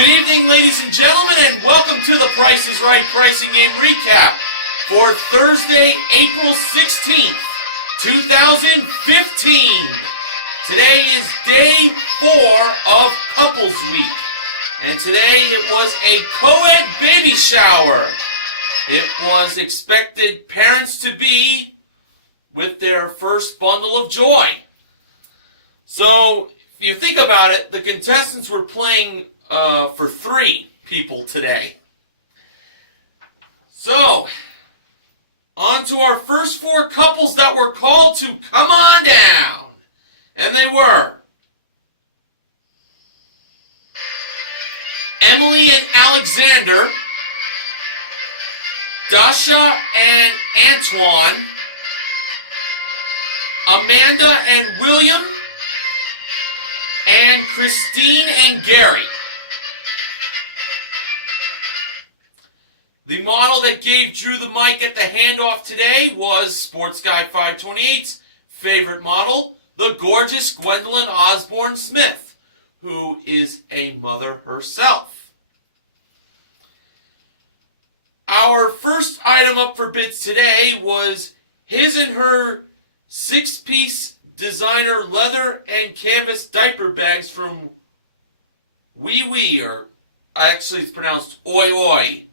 Good evening, ladies and gentlemen, and welcome to the Price is Right Pricing Game Recap for Thursday, April 16th, 2015. Today is day 4 of Couples Week, and today it was a co-ed baby shower. It was expected parents-to-be with their first bundle of joy. So, if you think about it, the contestants were playing for 3 people today. So, on to our first 4 couples that were called to come on down. And they were Emily and Alexander, Dasha and Antoine, Amanda and William, and Christine and Gary. The model that gave Drew the mic at the handoff today was Sports Guy 528's favorite model, the gorgeous Gwendolyn Osborne Smith, who is a mother herself. Our first item up for bids today was his and her 6-piece designer leather and canvas diaper bags from Wee Wee, or actually it's pronounced Oi Oi.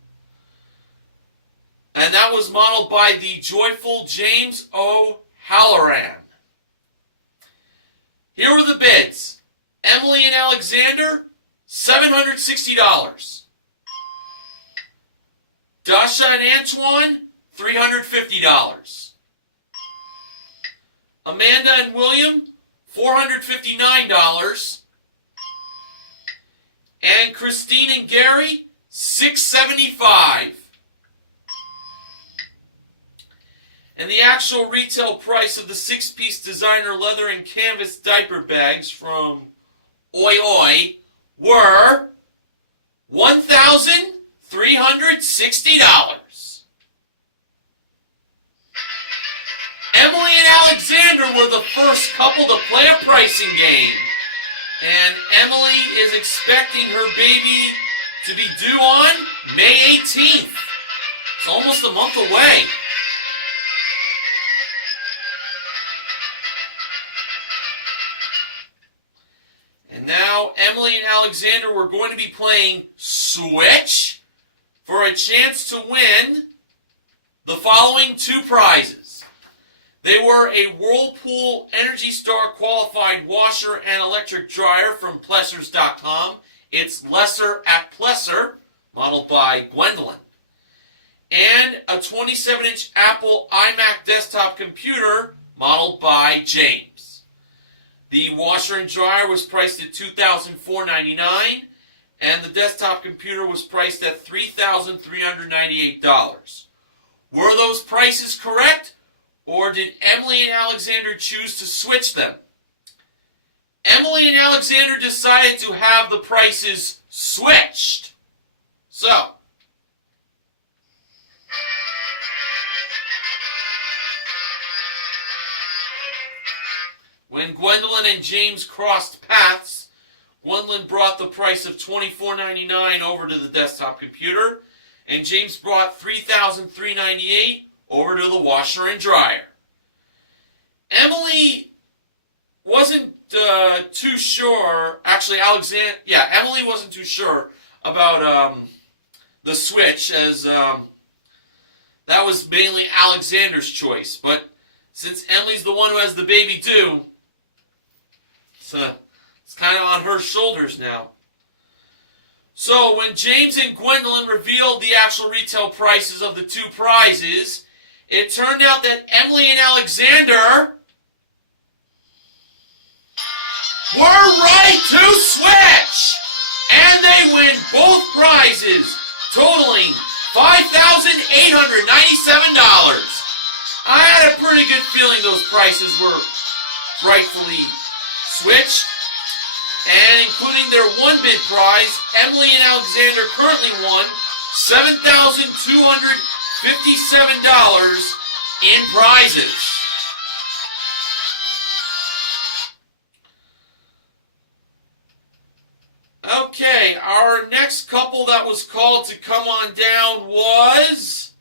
And that was modeled by the joyful James O'Halloran. Here were the bids. Emily and Alexander, $760. Dasha and Antoine, $350. Amanda and William, $459. And Christine and Gary, $675. And the actual retail price of the 6-piece designer leather and canvas diaper bags from Oi Oi were $1,360. Emily and Alexander were the first couple to play a pricing game. And Emily is expecting her baby to be due on May 18th. It's almost a month away. And now Emily and Alexander were going to be playing Switch for a chance to win the following 2 prizes. They were a Whirlpool Energy Star qualified washer and electric dryer from Plessers.com. It's Lesser at Plesser, modeled by Gwendolyn. And a 27-inch Apple iMac desktop computer, modeled by James. The washer and dryer was priced at $2,499, and the desktop computer was priced at $3,398. Were those prices correct, or did Emily and Alexander choose to switch them? Emily and Alexander decided to have the prices switched. So, when Gwendolyn and James crossed paths, Gwendolyn brought the price of $24.99 over to the desktop computer, and James brought $3,398 over to the washer and dryer. Emily wasn't too sure. Actually, Emily wasn't too sure about the switch, as that was mainly Alexander's choice. But since Emily's the one who has the baby due, it's kind of on her shoulders now. So when James and Gwendolyn revealed the actual retail prices of the 2 prizes, it turned out that Emily and Alexander were right to switch! And they win both prizes, totaling $5,897. I had a pretty good feeling those prices were rightfully switched. And including their 1-bid prize, Emily and Alexander currently won $7,257 in prizes. Okay, our next couple that was called to come on down was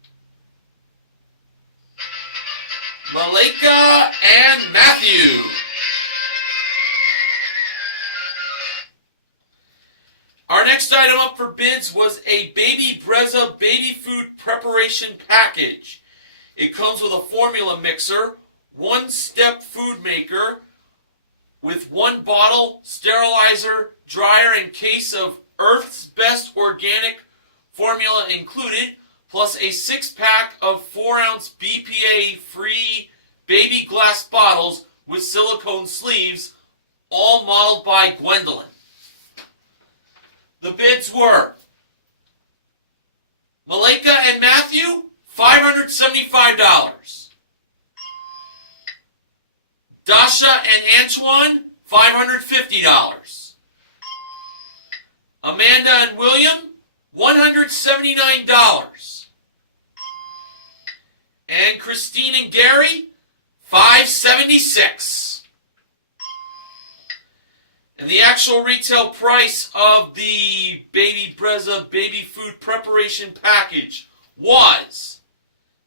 Malika and Matthew. Our next item up for bids was a Baby Brezza baby food preparation package. It comes with a formula mixer, one-step food maker, with one bottle, sterilizer, dryer, and case of Earth's Best Organic formula included, plus a 6-pack of 4-ounce BPA-free baby glass bottles with silicone sleeves, all modeled by Gwendolyn. The bids were Malika and Matthew, $575. Dasha and Antoine, $550. Amanda and William, $179. And Christine and Gary, $576. And the actual retail price of the Baby Brezza baby food preparation package was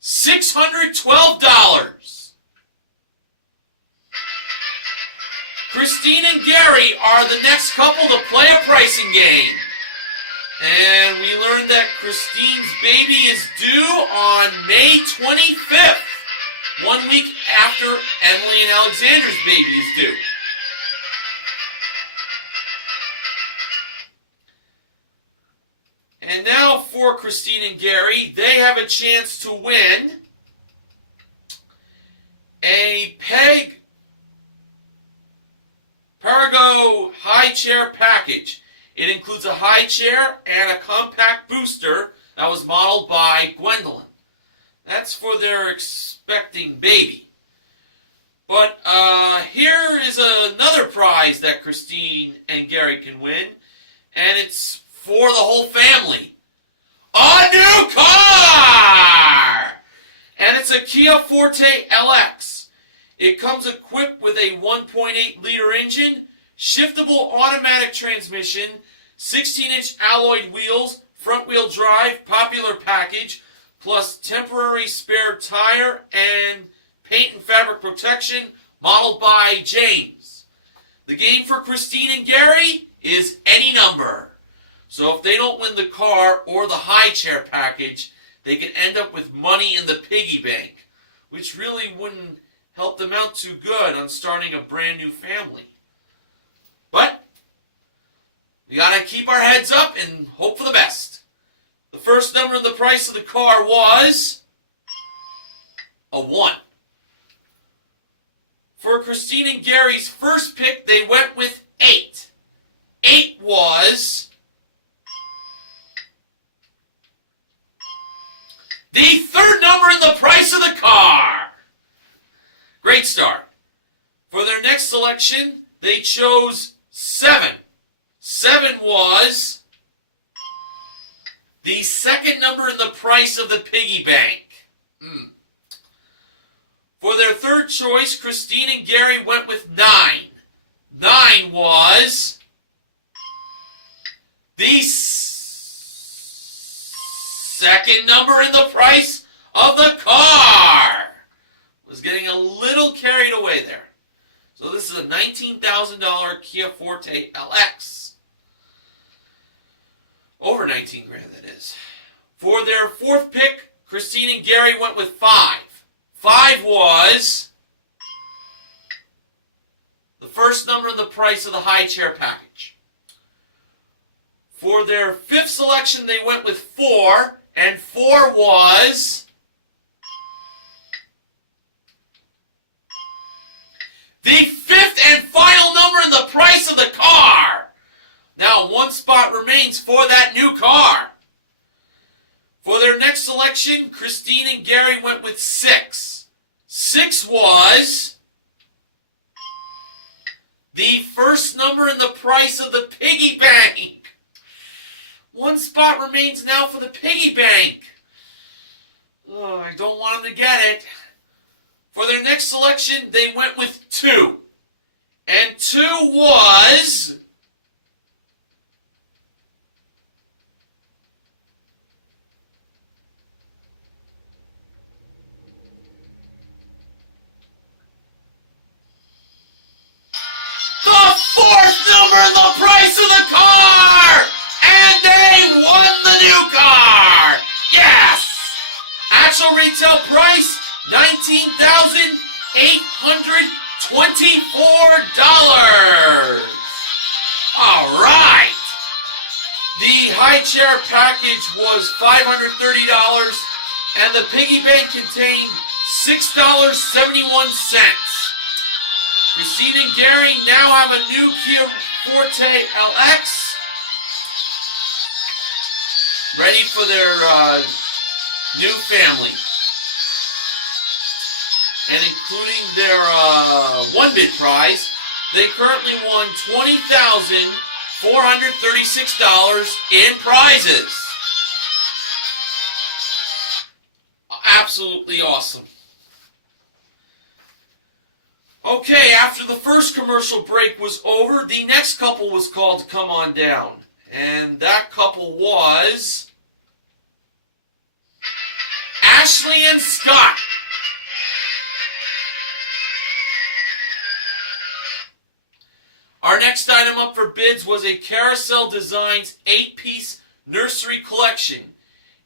$612. Christine and Gary are the next couple to play a pricing game. And we learned that Christine's baby is due on May 25th, 1 week after Emily and Alexander's baby is due. And now for Christine and Gary, they have a chance to win a Perigo high chair package. It includes a high chair and a compact booster that was modeled by Gwendolyn. That's for their expecting baby. But here is another prize that Christine and Gary can win, and it's for the whole family. A new car! And it's a Kia Forte LX. It comes equipped with a 1.8-liter engine, shiftable automatic transmission, 16-inch alloyed wheels, front-wheel drive, popular package, plus temporary spare tire and paint and fabric protection, modeled by James. The game for Christine and Gary is any number. So if they don't win the car or the high chair package, they could end up with money in the piggy bank, which really wouldn't help them out too good on starting a brand new family. But we gotta keep our heads up and hope for the best. The first number in the price of the car was a 1. For Christine and Gary's first pick, they went with 8. 8 was the third number in the price of the car. Great start. For their next selection, they chose 7. 7 was the second number in the price of the piggy bank. For their third choice, Christine and Gary went with 9. 9 was the second number in the price of the car. Was getting a little carried away there. So this is a $19,000 Kia Forte LX. Over 19 grand, that is. For their fourth pick, Christine and Gary went with 5. 5 was the first number in the price of the high chair package. For their fifth selection, they went with 4, and 4 was the fifth and final number in the price of the car. Now, one spot remains for that new car. For their next selection, Christine and Gary went with 6. 6 was the first number in the price of the piggy bank. One spot remains now for the piggy bank. Oh, I don't want them to get it. For their next selection, they went with 2. And 2 was fourth number in the price of the car! And they won the new car! Yes! Actual retail price, $19,824. All right. The high chair package was $530, and the piggy bank contained $6.71. Christine and Gary now have a new Kia Forte LX, ready for their new family, and including their one bid prize, they currently won $20,436 in prizes. Absolutely awesome. Okay, after the first commercial break was over, the next couple was called to come on down, and that couple was Ashley and Scott. Our next item up for bids was a Carousel Designs 8-piece nursery collection.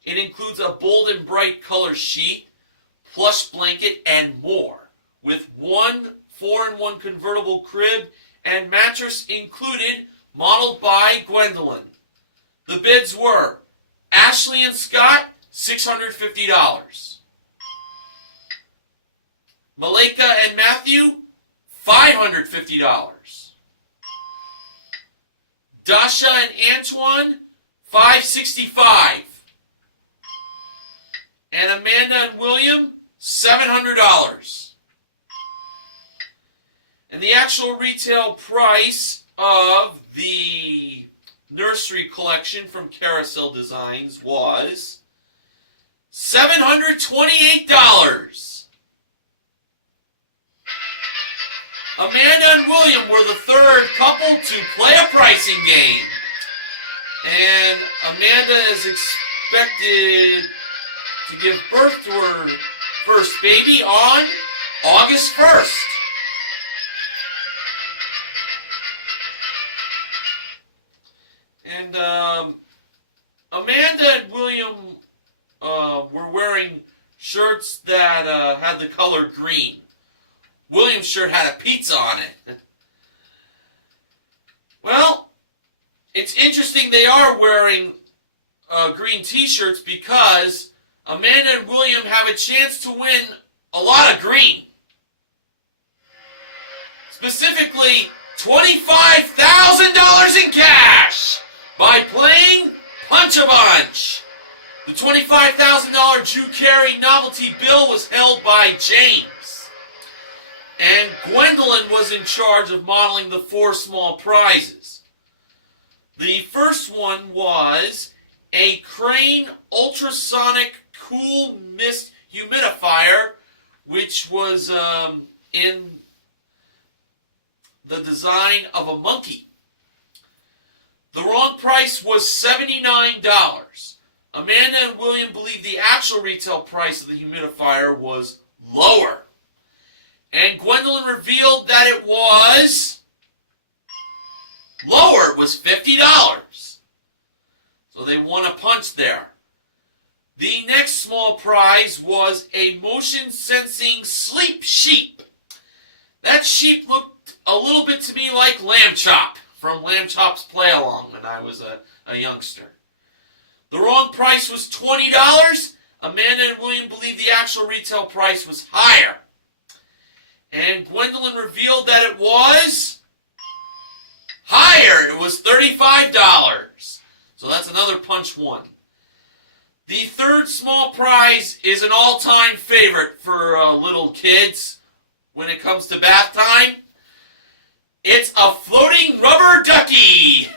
It includes a bold and bright color sheet, plush blanket, and more, with one 4-in-1 convertible crib and mattress included, modeled by Gwendolyn. The bids were Ashley and Scott, $650. Malika and Matthew, $550. Dasha and Antoine, $565. And Amanda and William, $700. And the actual retail price of the nursery collection from Carousel Designs was $728. Amanda and William were the third couple to play a pricing game. And Amanda is expected to give birth to her first baby on August 1st. And Amanda and William were wearing shirts that had the color green. William's shirt had a pizza on it. Well, it's interesting they are wearing green t-shirts because Amanda and William have a chance to win a lot of green. Specifically, $25,000 in cash by playing Punch-A-Bunch. The $25,000 Drew Carey novelty bill was held by James. And Gwendolyn was in charge of modeling the 4 small prizes. The first one was a Crane ultrasonic cool mist humidifier, which was in the design of a monkey. The wrong price was $79. Amanda and William believe the actual retail price of the humidifier was lower. And Gwendolyn revealed that it was lower. It was $50. So they won a punch there. The next small prize was a motion sensing sleep sheep. That sheep looked a little bit to me like Lamb Chop from Lamb Chop's Play Along when I was a youngster. The wrong price was $20. Amanda and William believe the actual retail price was higher. And Gwendolyn revealed that it was higher. It was $35. So that's another punch one. The third small prize is an all-time favorite for little kids when it comes to bath time. It's a floating rubber ducky.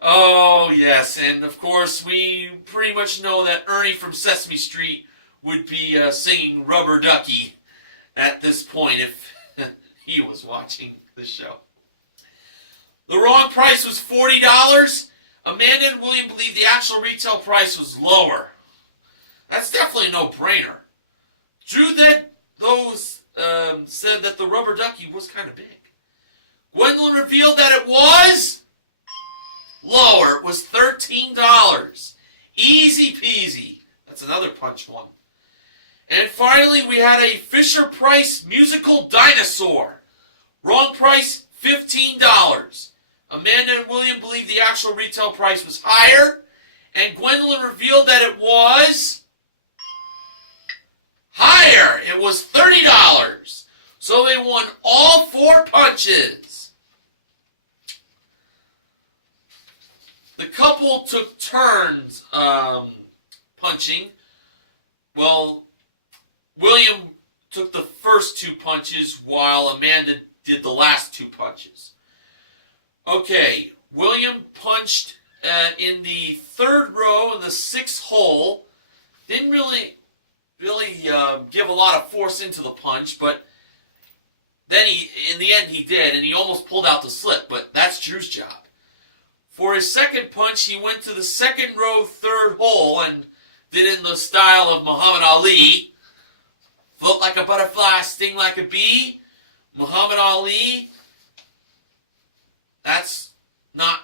Oh, yes. And, of course, we pretty much know that Ernie from Sesame Street would be singing Rubber Ducky at this point if he was watching the show. The wrong price was $40. Amanda and William believe the actual retail price was lower. That's definitely a no-brainer. Drew said that the rubber ducky was kind of big. Gwendolyn revealed that it was lower. It was $13. Easy peasy. That's another punch one. And finally, we had a Fisher-Price musical dinosaur. Wrong price, $15. Amanda and William believed the actual retail price was higher, and Gwendolyn revealed that it was higher. It was $30. So they won all 4 punches. The couple took turns punching. Well, William took the first 2 punches while Amanda did the last 2 punches. Okay, William punched in the 3rd row in the 6th hole. Didn't really give a lot of force into the punch, but then in the end he did, and he almost pulled out the slip, but that's Drew's job. For his second punch, he went to the 2nd row, 3rd hole, and did it in the style of Muhammad Ali. Float like a butterfly, sting like a bee. Muhammad Ali. That is not,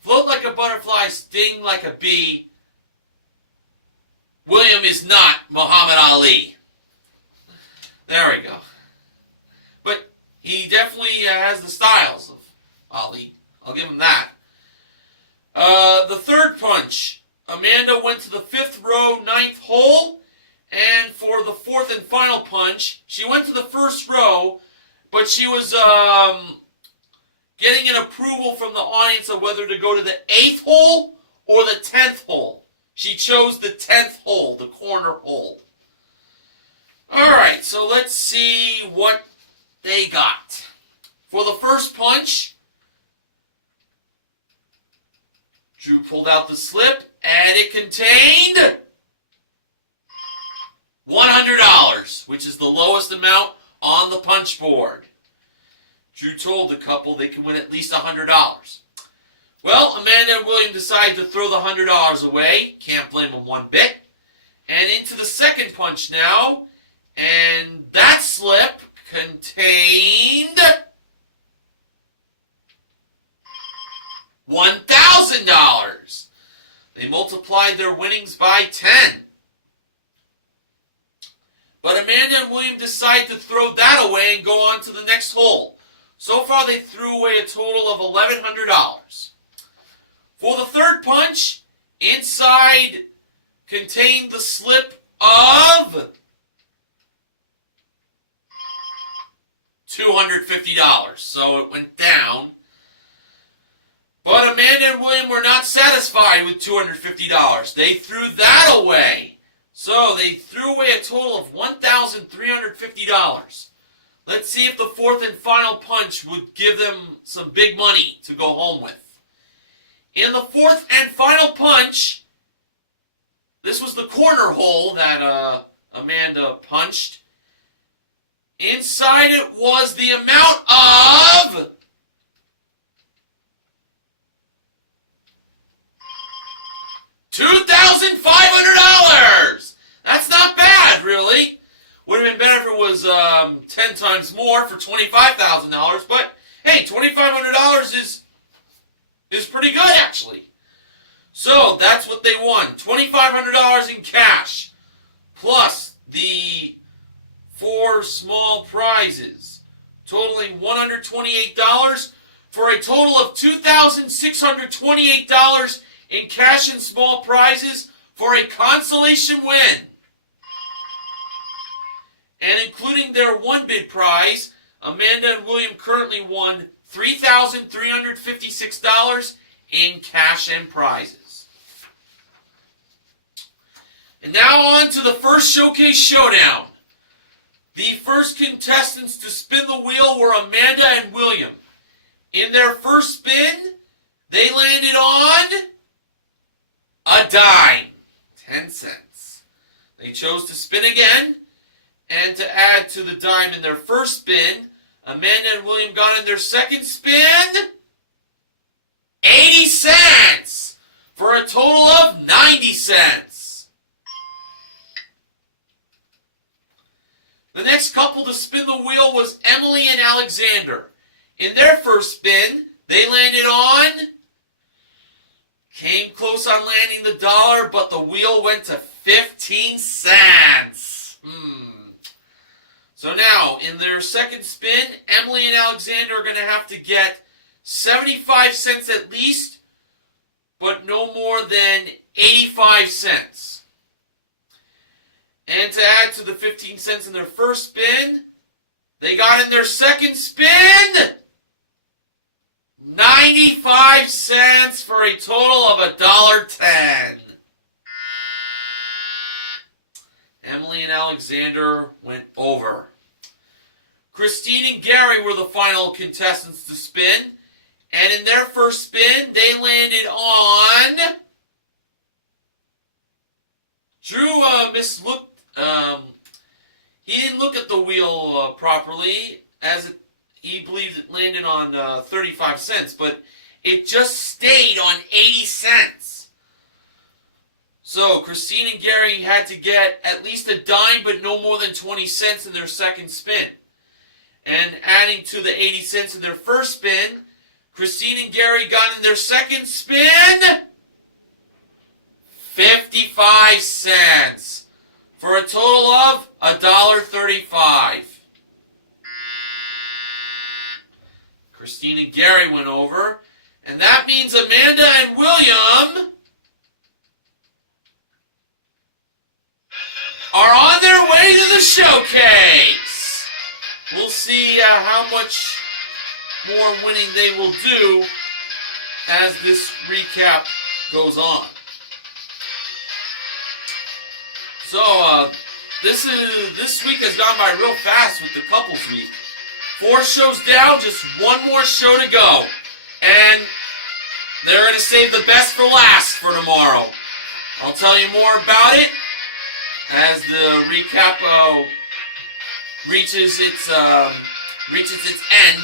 float like a butterfly, sting like a bee. William is not Muhammad Ali. There we go. But he definitely has the styles of Ali. I'll give him that. The 3rd punch. Amanda went to the 5th row, 9th hole. And for the 4th and final punch, she went to the 1st row, but she was getting an approval from the audience of whether to go to the 8th hole or the 10th hole. She chose the 10th hole, the corner hole. Alright, so let's see what they got. For the first punch, Drew pulled out the slip, and it contained $100, which is the lowest amount on the punch board. Drew told the couple they could win at least $100. Well, Amanda and William decided to throw the $100 away. Can't blame them one bit. And into the second punch now. And that slip contained $1,000. They multiplied their winnings by 10. But Amanda and William decided to throw that away and go on to the next hole. So far, they threw away a total of $1,100. For the third punch, inside contained the slip of $250. So it went down. But Amanda and William were not satisfied with $250. They threw that away. So they threw away a total of $1,350. Let's see if the fourth and final punch would give them some big money to go home with. In the fourth and final punch, this was the corner hole that Amanda punched. Inside it was the amount of $2,500! That's not bad, really. Would have been better if it was 10 times more for $25,000, but hey, $2,500 is pretty good, actually. So that's what they won. $2,500 in cash, plus the 4 small prizes, totaling $128 for a total of $2,628 in cash and small prizes for a consolation win. And including their one bid prize, Amanda and William currently won $3,356 in cash and prizes. And now on to the first showcase showdown. The first contestants to spin the wheel were Amanda and William. In their first spin, they landed on a dime, 10 cents. They chose to spin again, and to add to the dime in their first spin, Amanda and William got in their second spin 80 cents for a total of 90 cents. The next couple to spin the wheel was Emily and Alexander. In their first spin, they landed on, came close on landing the dollar, but the wheel went to 15 cents. So now, in their second spin, Emily and Alexander are going to have to get 75 cents at least, but no more than 85 cents. And to add to the 15 cents in their first spin, they got in their second spin 95 cents for a total of $1.10. Emily and Alexander went over. Christine and Gary were the final contestants to spin, and in their first spin, they landed on... Drew mislooked. He didn't look at the wheel properly, as he believed it landed on 35 cents, but it just stayed on 80 cents. So Christine and Gary had to get at least a dime, but no more than 20 cents in their second spin. And adding to the 80 cents in their first spin, Christine and Gary got in their second spin 55 cents for a total of $1.35. Christine and Gary went over, and that means Amanda and William are on their way to the showcase. We'll see how much more winning they will do as this recap goes on. So, this week has gone by real fast with the couples week. 4 shows down, just one more show to go. And they're going to save the best for last for tomorrow. I'll tell you more about it as the recap reaches its end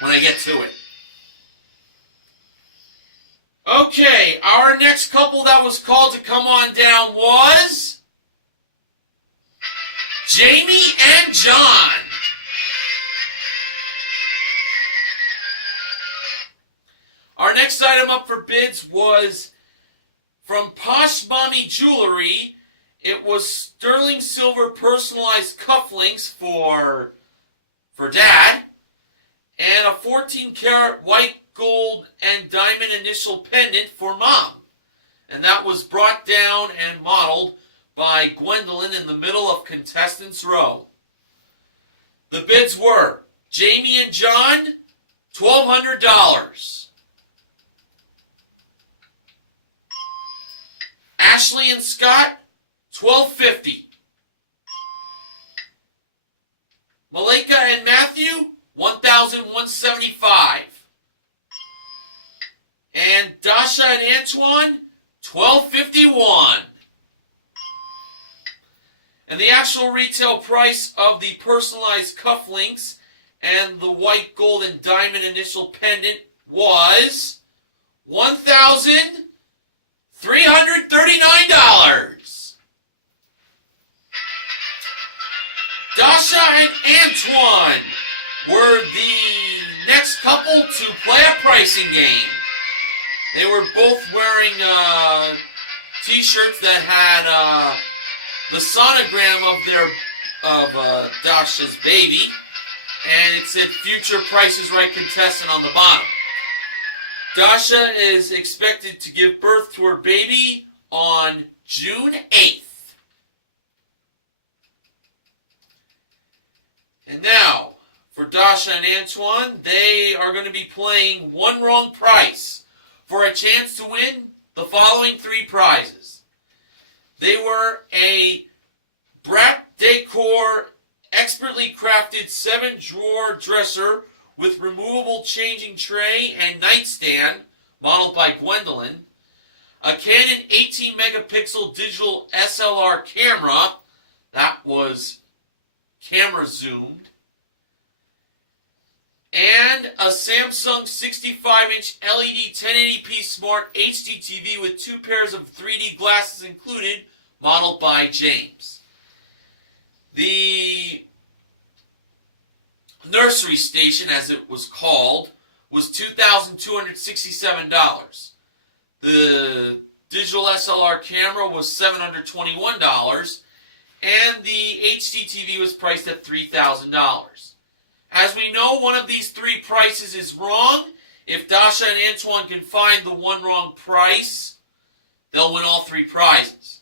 when I get to it. Okay, our next couple that was called to come on down was Jamie and John. Our next item up for bids was from Posh Mommy Jewelry. It was sterling silver personalized cufflinks for Dad, and a 14-karat white gold and diamond initial pendant for Mom. And that was brought down and modeled by Gwendolyn in the middle of Contestants Row. The bids were Jamie and John, $1,200. Ashley and Scott, $1,250. Malika and Matthew, $1,175. And Dasha and Antoine, $1,251. And the actual retail price of the personalized cufflinks and the white gold and diamond initial pendant was $1,339. Dasha and Antoine were the next couple to play a pricing game. They were both wearing t-shirts that had the sonogram of Dasha's baby, and it said "Future Price is Right contestant" on the bottom. Dasha is expected to give birth to her baby on June 8th. And now, for Dasha and Antoine, they are going to be playing One Wrong Price for a chance to win the following 3 prizes. They were a Brat Decor expertly crafted 7-drawer dresser with removable changing tray and nightstand, modeled by Gwendolyn, a Canon 18-megapixel digital SLR camera, that was camera zoomed, and a Samsung 65-inch LED 1080p Smart HD TV with 2 pairs of 3D glasses included, modeled by James. The nursery station, as it was called, was $2,267. The digital SLR camera was $721, and the HD TV was priced at $3,000. As we know, one of these three prices is wrong. If Dasha and Antoine can find the one wrong price, they'll win all three prizes.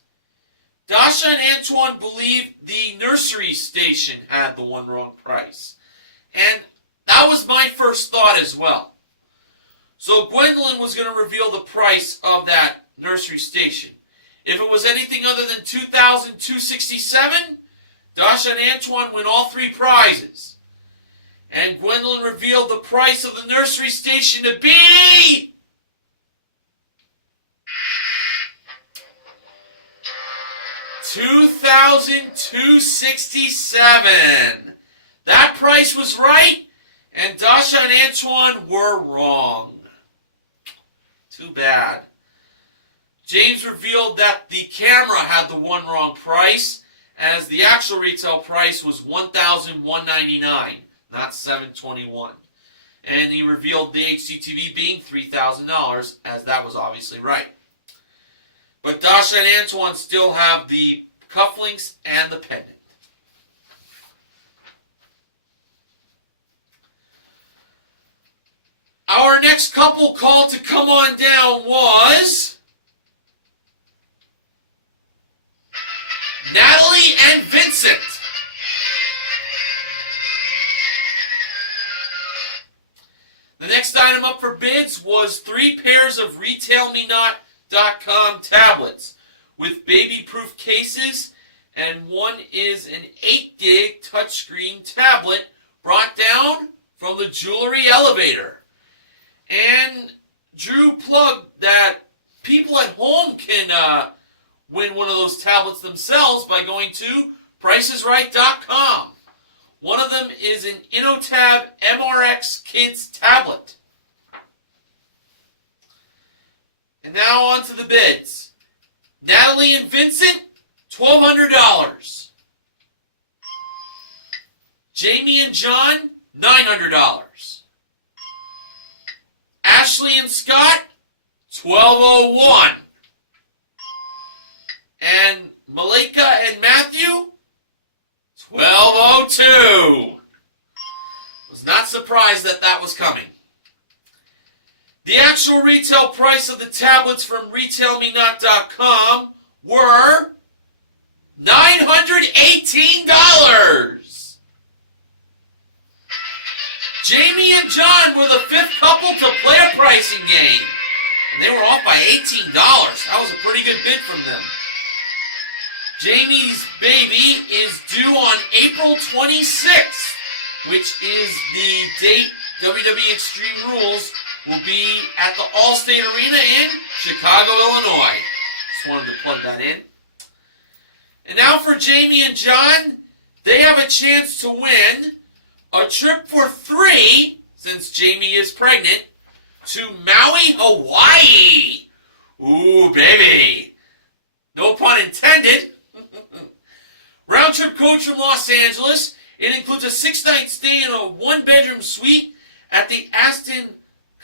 Dasha and Antoine believe the nursery station had the one wrong price. And that was my first thought as well. So Gwendolyn was going to reveal the price of that nursery station. If it was anything other than $2,267, Dasha and Antoine win all three prizes. And Gwendolyn revealed the price of the nursery station to be $2,267. That price was right, and Dasha and Antoine were wrong. Too bad. James revealed that the camera had the one wrong price, as the actual retail price was $1,199, not $721. And he revealed the HDTV being $3,000, as that was obviously right. But Dasha and Antoine still have the cufflinks and the pendant. Our next couple called to come on down was Natalie and Vincent. The next item up for bids was 3 pairs of RetailMeNot.com tablets with baby-proof cases, and one is an 8 gig touchscreen tablet brought down from the jewelry elevator. And Drew plugged that people at home can win one of those tablets themselves by going to PricesRight.com. One of them is an InnoTab MRX Kids tablet. And now on to the bids. Natalie and Vincent, $1,200. Jamie and John, $900. Ashley and Scott, $1,201. And Malika and Matthew, $1,202. Was not surprised that that was coming. The actual retail price of the tablets from RetailMeNot.com were $918. Jamie and John were the fifth couple to play a pricing game, and they were off by $18. That was a pretty good bid from them. Jamie's baby is due on April 26th, which is the date WWE Extreme Rules will be at the Allstate Arena in Chicago, Illinois. Just wanted to plug that in. And now for Jamie and John, they have a chance to win a trip for 3, since Jamie is pregnant, to Maui, Hawaii. Ooh, baby. No pun intended. Round trip coach from Los Angeles. It includes a 6-night stay in a 1-bedroom suite at the Aston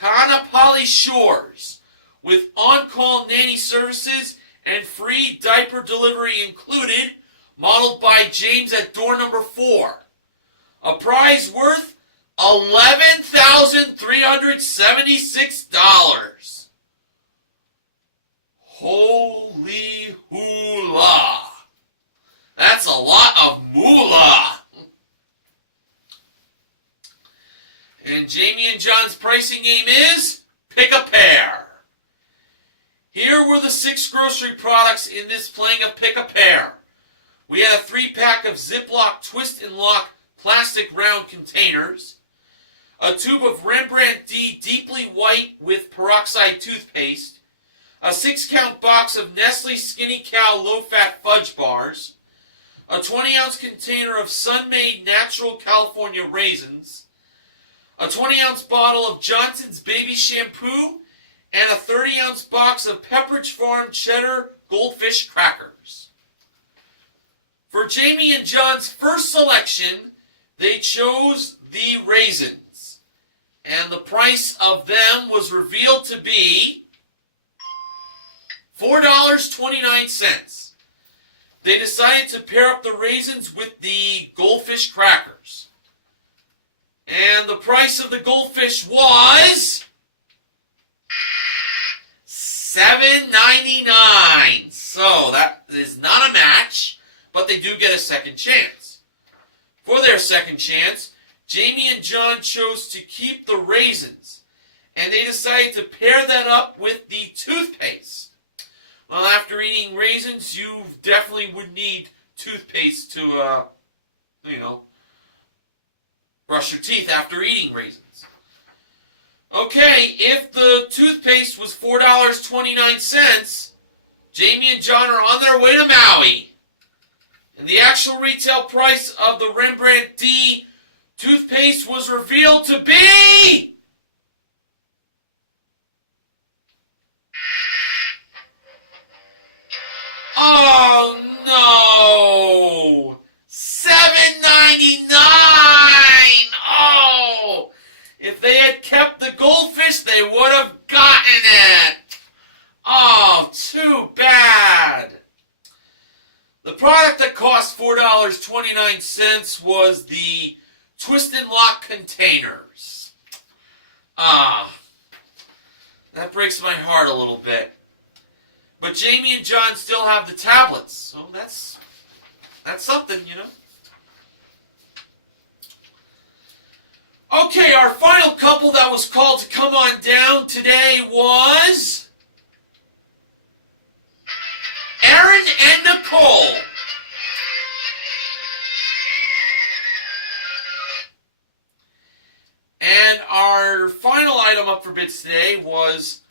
Kaanapali Shores, with on-call nanny services and free diaper delivery included, modeled by James at door number 4. A prize worth $11,376. Holy hula. That's a lot of moolah. And Jamie and John's pricing game is pick a pair. Here were the 6 grocery products in this playing of pick a pair. We had a 3-pack of Ziploc twist and lock plastic round containers, a tube of Rembrandt D Deeply White with peroxide toothpaste, a 6-count box of Nestle Skinny Cow low-fat fudge bars, a 20-ounce container of Sun-Made Natural California raisins, a 20-ounce bottle of Johnson's Baby Shampoo, and a 30-ounce box of Pepperidge Farm Cheddar Goldfish crackers. For Jamie and John's first selection, they chose the raisins. And the price of them was revealed to be $4.29. They decided to pair up the raisins with the goldfish crackers. And the price of the goldfish was $7.99. So that is not a match, but they do get a second chance. For their second chance, Jamie and John chose to keep the raisins, and they decided to pair that up with the toothpaste. Well, after eating raisins, you definitely would need toothpaste to, brush your teeth after eating raisins. Okay, if the toothpaste was $4.29, Jamie and John are on their way to Maui. And the actual retail price of the Rembrandt D toothpaste was revealed to be oh no! $7.99! Oh! If they had kept the goldfish, they would have gotten it! Oh, too bad! The product that cost $4.29 was the Twist and Lock containers. That breaks my heart a little bit. But Jamie and John still have the tablets, so that's something, Okay, our final couple that was called to come on down today was Aaron and Nicole. And our final item up for bids today was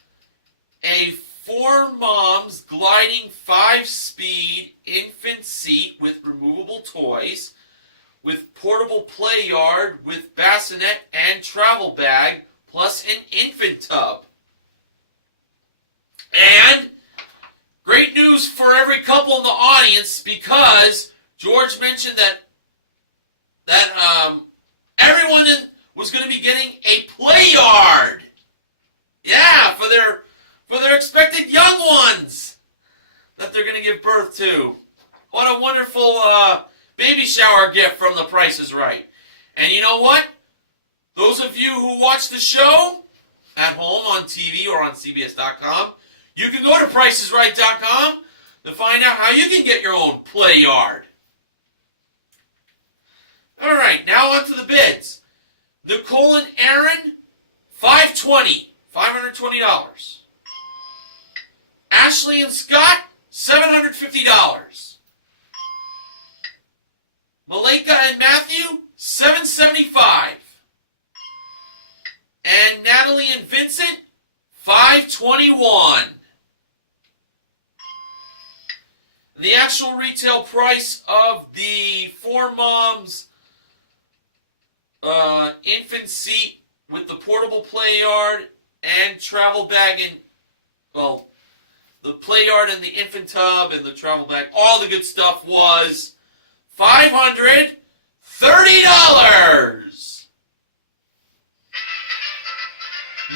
a 4Moms gliding 5-speed infant seat with removable toys, with portable play yard, with bassinet and travel bag, plus an infant tub. And great news for every couple in the audience, because George mentioned that everyone was going to be getting a play yard. Yeah, for their expected young ones that they're going to give birth to. What a wonderful baby shower gift from The Price is Right. And you know what? Those of you who watch the show at home on TV or on CBS.com, you can go to PricesRight.com to find out how you can get your own play yard. All right, now on to the bids. Nicole and Aaron, $520. Ashley and Scott, $750. Malika and Matthew, $775. And Natalie and Vincent, $521. The actual retail price of the 4Moms infant seat with the portable play yard and travel bag and, well, the play yard and the infant tub and the travel bag, all the good stuff was $530.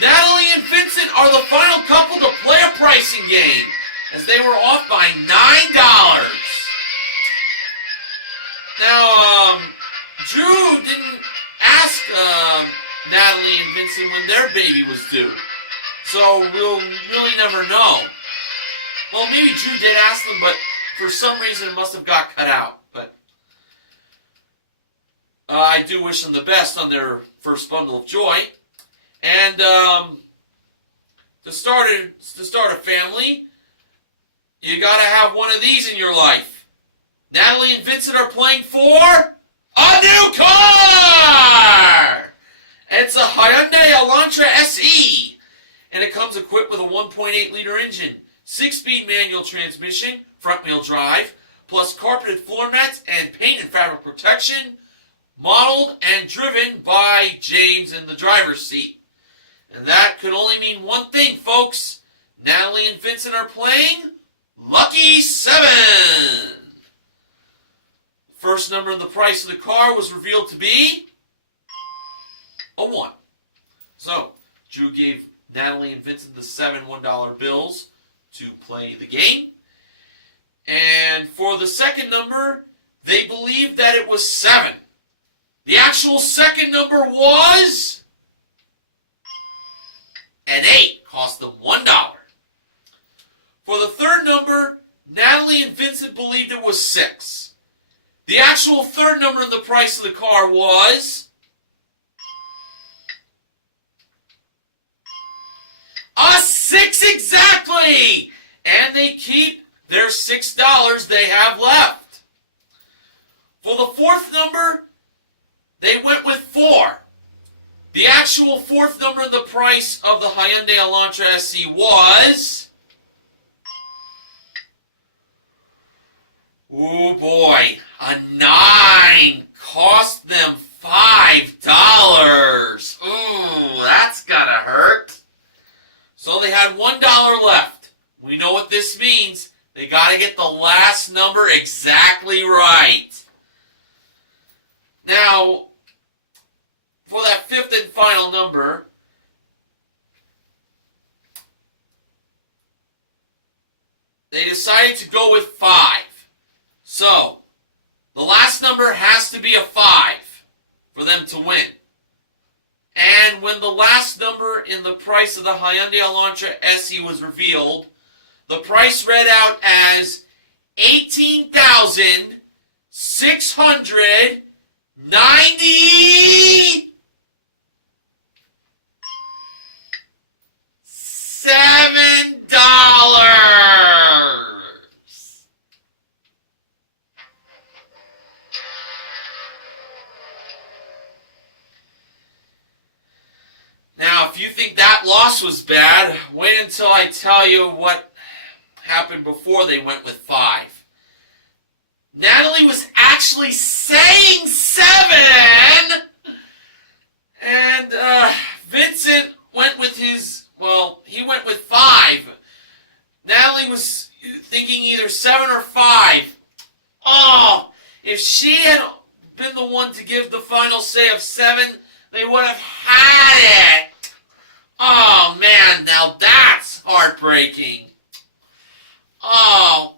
Natalie and Vincent are the final couple to play a pricing game, as they were off by $9. Now, Drew didn't ask Natalie and Vincent when their baby was due, so we'll really never know. Well, maybe Drew did ask them, but for some reason it must have got cut out. But I do wish them the best on their first bundle of joy. And to start a family, you got to have one of these in your life. Natalie and Vincent are playing for a new car! It's a Hyundai Elantra SE, and it comes equipped with a 1.8-liter engine, 6-speed manual transmission, front-wheel drive, plus carpeted floor mats and paint and fabric protection, modeled and driven by James in the driver's seat. And that could only mean one thing, folks. Natalie and Vincent are playing Lucky 7. First number in the price of the car was revealed to be a 1. So, Drew gave Natalie and Vincent the 7 $1 bills to play the game. And for the second number, they believed that it was 7. The actual second number was an 8. Cost them $1. For the third number, Natalie and Vincent believed it was 6. The actual third number in the price of the car was a 6 exactly! And they keep their $6 they have left. For the fourth number, they went with 4. The actual fourth number in the price of the Hyundai Elantra SE was, oh boy, a 9. Cost them $5. Ooh, that's gotta hurt. So they had $1 left. We know what this means. They gotta get the last number exactly right. Now, for that fifth and final number, they decided to go with 5. So, the last number has to be a 5 for them to win. And when the last number in the price of the Hyundai Elantra SE was revealed, the price read out as $18,697. Now, if you think that loss was bad, wait until I tell you what happened before they went with 5. Natalie was actually saying 7, and Vincent went with he went with 5. Natalie was thinking either 7 or 5. Oh, if she had been the one to give the final say of 7, they would have had it. Oh, man, now that's heartbreaking. Oh,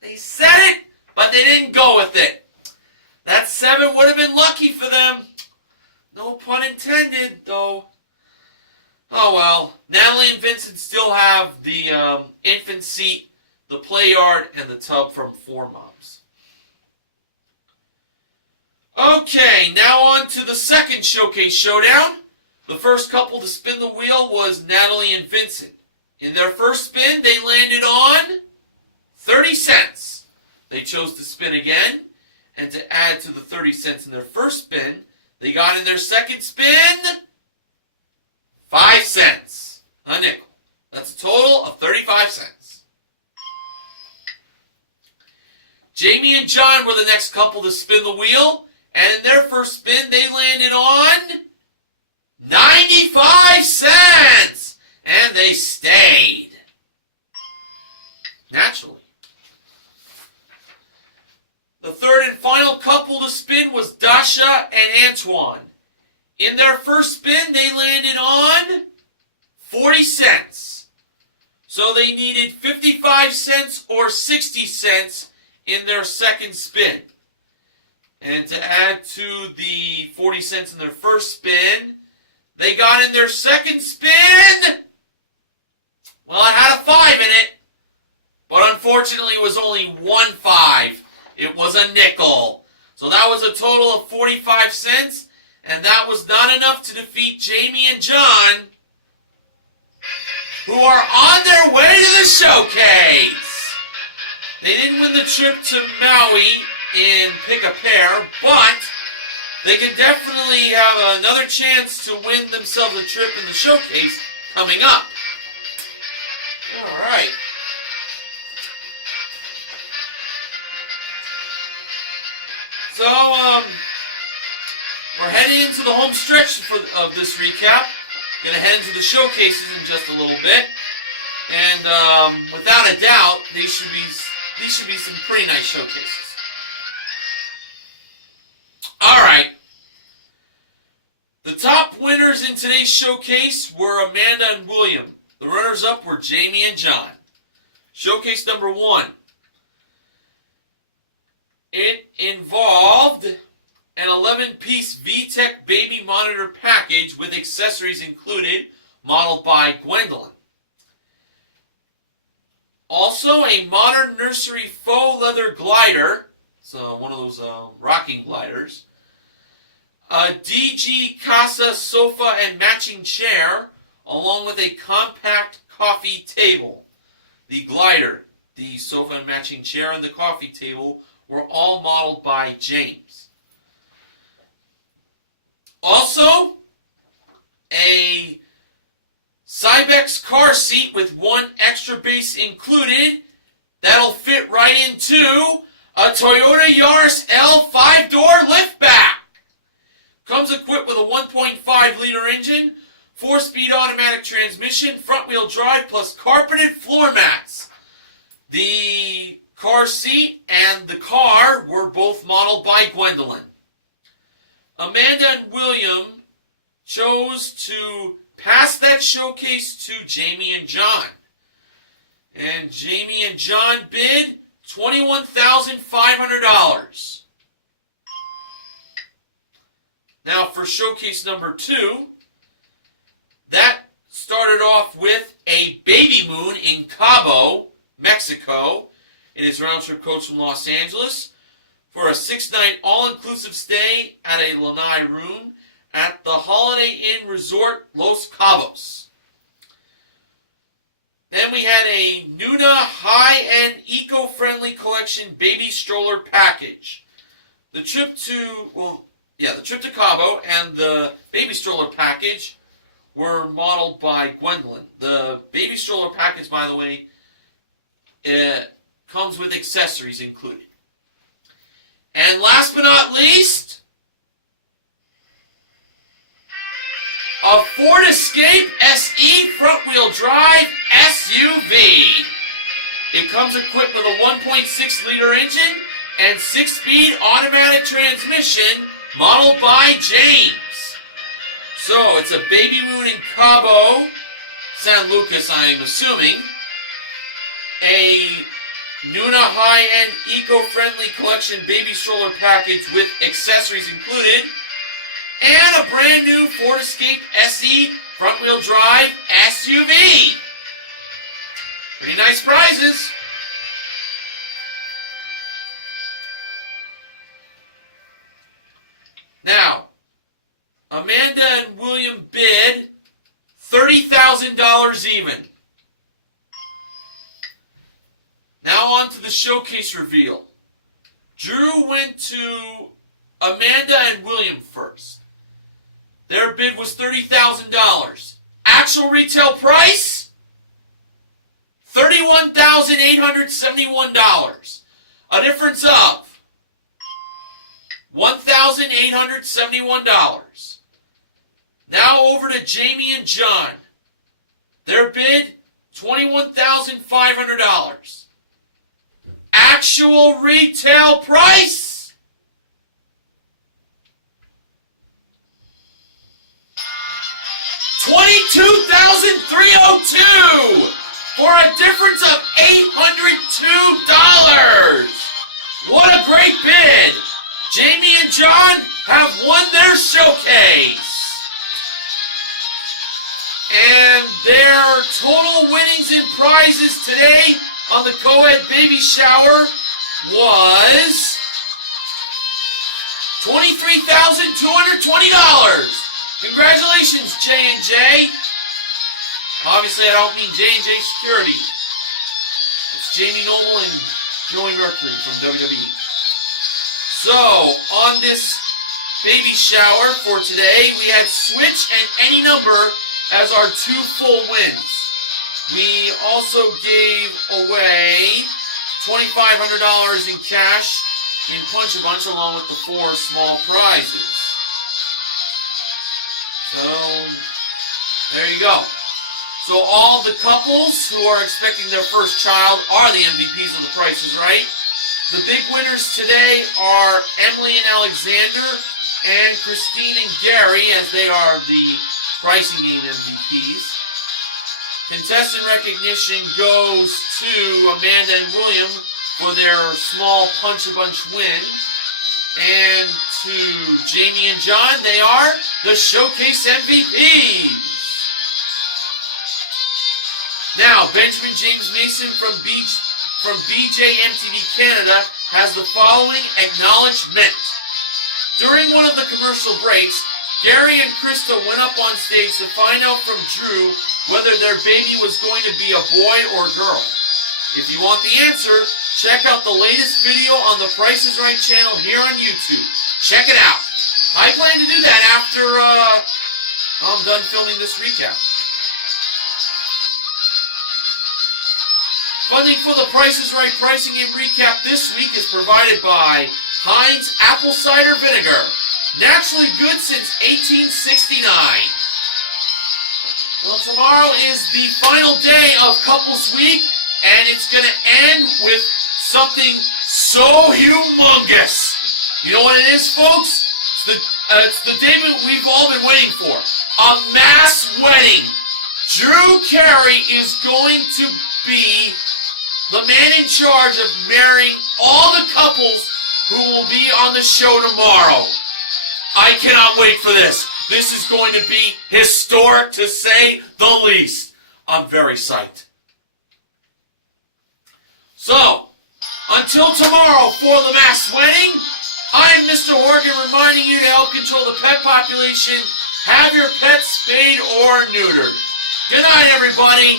they said it, but they didn't go with it. That 7 would have been lucky for them. No pun intended, though. Oh, well. Natalie and Vincent still have the infant seat, the play yard, and the tub from 4 Moms. Okay, now on to the second showcase showdown. The first couple to spin the wheel was Natalie and Vincent. In their first spin, they landed on 30 cents. They chose to spin again, and to add to the 30 cents in their first spin, they got in their second spin 5 cents, a nickel. That's a total of 35 cents. Jamie and John were the next couple to spin the wheel, and in their first spin, they landed on 95 cents, and they stayed. Naturally. The third and final couple to spin was Dasha and Antoine. In their first spin, they landed on 40 cents. So they needed 55 cents or 60 cents in their second spin. And to add to the 40 cents in their first spin, they got in their second spin, well, it had a 5 in it, but unfortunately it was only 1 5. It was a nickel. So that was a total of 45 cents, and that was not enough to defeat Jamie and John, who are on their way to the showcase. They didn't win the trip to Maui in Pick a Pair, but they can definitely have another chance to win themselves a trip in the showcase coming up. All right. So, we're heading into the home stretch of this recap. Going to head into the showcases in just a little bit. And without a doubt, these should be some pretty nice showcases. All right. The top winner winners in today's showcase were Amanda and William. The runners-up were Jamie and John. Showcase number 1. It involved an 11-piece VTech baby monitor package with accessories included, modeled by Gwendolyn. Also, a modern nursery faux leather glider, so one of those rocking gliders, a DG Casa sofa and matching chair, along with a compact coffee table. The glider, the sofa and matching chair, and the coffee table were all modeled by James. Also, a Cybex car seat with one extra base included that'll fit right into a Toyota Yaris L 5-door liftback. Comes equipped with a 1.5-liter engine, 4-speed automatic transmission, front-wheel drive, plus carpeted floor mats. The car seat and the car were both modeled by Gwendolyn. Amanda and William chose to pass that showcase to Jamie and John. And Jamie and John bid $21,500. Now for showcase number 2, that started off with a baby moon in Cabo, Mexico. It is round trip coach from Los Angeles for a 6-night all-inclusive stay at a lanai room at the Holiday Inn Resort Los Cabos. Then we had a Nuna high-end eco-friendly collection baby stroller package. The trip to Cabo and the baby stroller package were modeled by Gwendolyn. The baby stroller package, by the way, comes with accessories included. And last but not least, a Ford Escape SE front-wheel drive SUV. It comes equipped with a 1.6-liter engine and 6-speed automatic transmission modeled by James. So it's a baby moon in Cabo, San Lucas, I am assuming. A Nuna high-end eco-friendly collection baby stroller package with accessories included, and a brand new Ford Escape SE front-wheel drive SUV. Pretty nice prizes. Now, Amanda and William bid $30,000 even. Now on to the showcase reveal. Drew went to Amanda and William first. Their bid was $30,000. Actual retail price? $31,871. A difference of $1,871. Now over to Jamie and John. Their bid, $21,500. Actual retail price? $22,302 for a difference of $802. What a great bid! Jamie and John have won their showcase. And their total winnings and prizes today on the co-ed baby shower was $23,220. Congratulations, J&J. Obviously, I don't mean J&J Security. It's Jamie Noble and Joey Mercury from WWE. So, on this baby shower for today, we had Switch and Any Number as our 2 full wins. We also gave away $2,500 in cash in Punch-A-Bunch along with the 4 small prizes. So, there you go. So all the couples who are expecting their first child are the MVPs of The Price is Right. The big winners today are Emily and Alexander and Christine and Gary, as they are the pricing game MVPs. Contestant recognition goes to Amanda and William for their small punch-a-bunch win. And to Jamie and John, they are the Showcase MVPs. Now, Benjamin James Mason from BJ MTV Canada has the following acknowledgement. During one of the commercial breaks, Gary and Krista went up on stage to find out from Drew whether their baby was going to be a boy or girl. If you want the answer, check out the latest video on the Price is Right channel here on YouTube. Check it out. I plan to do that after I'm done filming this recap. Funding for the Price is Right pricing game recap this week is provided by Heinz Apple Cider Vinegar. Naturally good since 1869. Well, tomorrow is the final day of Couples Week, and it's going to end with something so humongous. You know what it is, folks? It's the day we've all been waiting for. A mass wedding. Drew Carey is going to be the man in charge of marrying all the couples who will be on the show tomorrow. I cannot wait for this. This is going to be historic, to say the least. I'm very psyched. So, until tomorrow for the mass wedding, I'm Mr. Horgan reminding you to help control the pet population. Have your pets spayed or neutered. Good night, everybody.